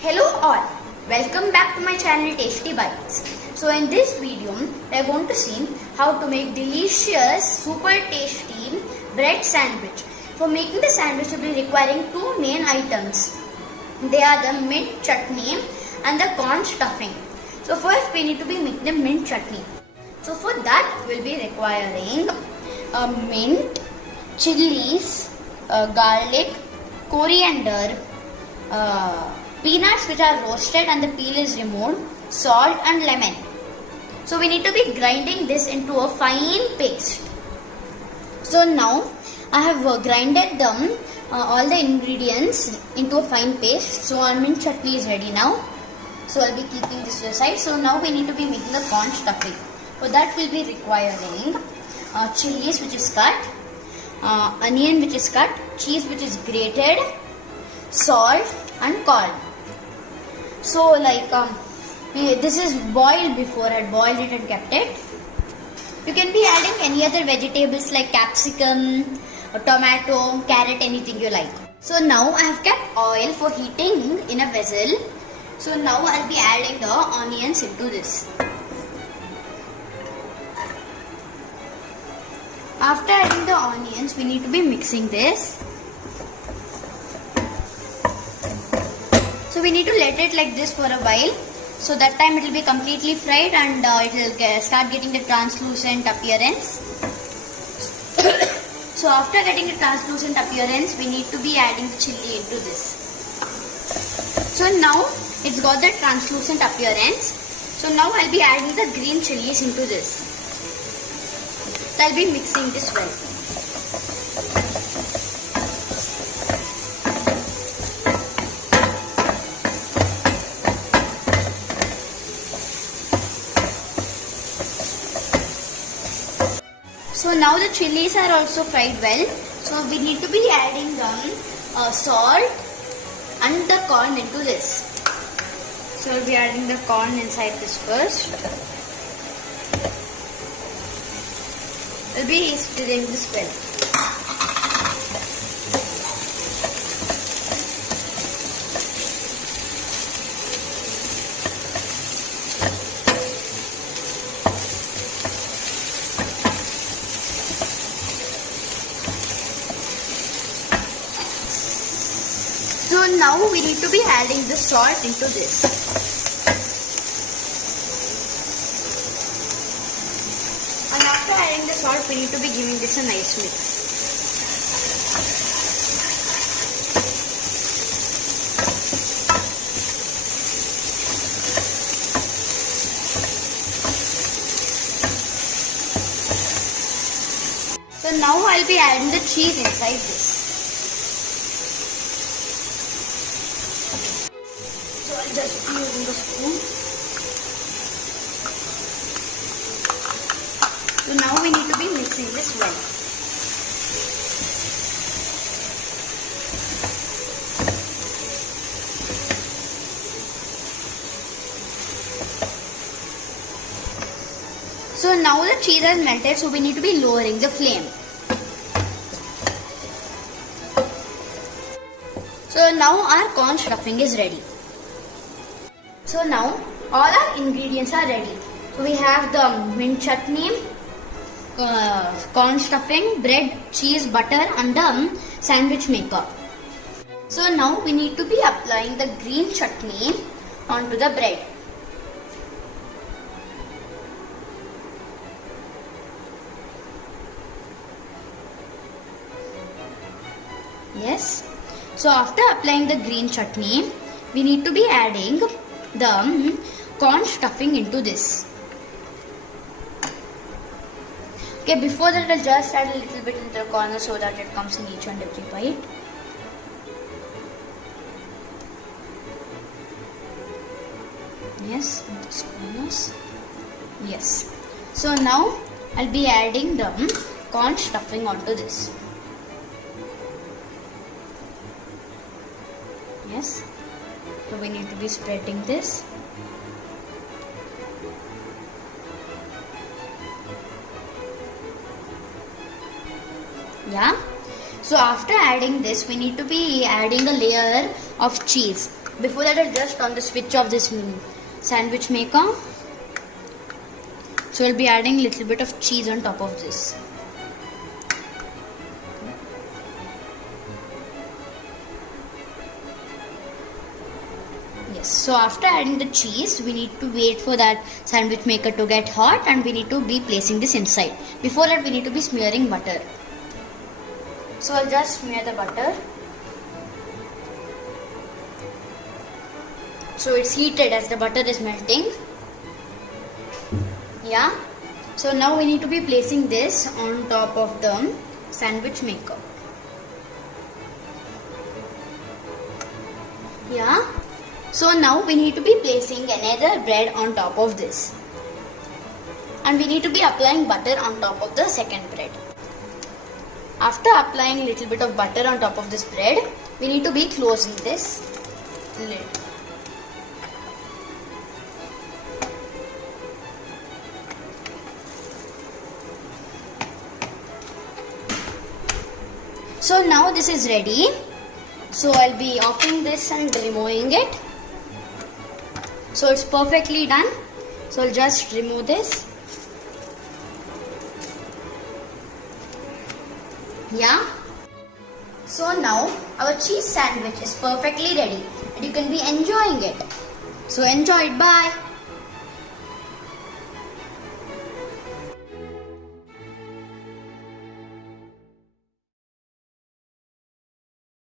Hello all, welcome back to my channel Tasty Bites. So in this video, we are going to see how to make delicious, super tasty bread sandwich. For making the sandwich, we will be requiring two main items. They are the mint chutney and the corn stuffing. So first we need to be making the mint chutney. So for that, we will be requiring mint, chilies, garlic, coriander, peanuts which are roasted and the peel is removed, salt and lemon. So we need to be grinding this into a fine paste. So now I have grinded them all the ingredients into a fine paste. So our mint chutney is ready now. So I'll be keeping this to the side. So now we need to be making the corn stuffing. For that we'll be requiring chilies which is cut, onion which is cut, cheese which is grated, salt and corn. So this is boiled before. I had boiled it and kept it. You can be adding any other vegetables like capsicum, tomato, carrot, anything you like. So now I have kept oil for heating in a vessel. So now I'll be adding the onions into this. After adding the onions, we need to be mixing this. So we need to let it like this for a while. So that time it will be completely fried and it will start getting the translucent appearance. So after getting the translucent appearance, we need to be adding the chili into this. So now it's got the translucent appearance. So now I'll be adding the green chilies into this. So I'll be mixing this well. So now the chilies are also fried well. So we need to be adding salt and the corn into this. So we'll be adding the corn inside this first. We'll be stirring this well. So now we need to be adding the salt into this. And after adding the salt, we need to be giving this a nice mix. So now I'll be adding the cheese inside this. Just using the spoon. So now we need to be mixing this well. So now the cheese has melted, so we need to be lowering the flame. So now our corn stuffing is ready. So now all our ingredients are ready. So we have the mint chutney, corn stuffing, bread, cheese, butter and the sandwich maker. So now we need to be applying the green chutney onto the bread. Yes. So after applying the green chutney, we need to be adding the corn stuffing into this. Okay, before that I'll just add a little bit in the corner so that it comes in each and every bite. Yes, in this corners. Yes. So now I'll be adding the corn stuffing onto this. Yes. So we need to be spreading this. Yeah. So after adding this, we need to be adding a layer of cheese. Before that, I'll just on the switch of this sandwich maker. So I'll be adding a little bit of cheese on top of this. Yes, so after adding the cheese, we need to wait for that sandwich maker to get hot, and we need to be placing this inside. Before that, we need to be smearing butter. So I'll just smear the butter. So it's heated as the butter is melting. Yeah. So now we need to be placing this on top of the sandwich maker. Yeah. So now we need to be placing another bread on top of this. And we need to be applying butter on top of the second bread. After applying a little bit of butter on top of this bread, we need to be closing this lid. So now this is ready. So I'll be offing this and removing it. So it's perfectly done. So I'll just remove this. Yeah. So now our cheese sandwich is perfectly ready and you can be enjoying it. So enjoy it. Bye.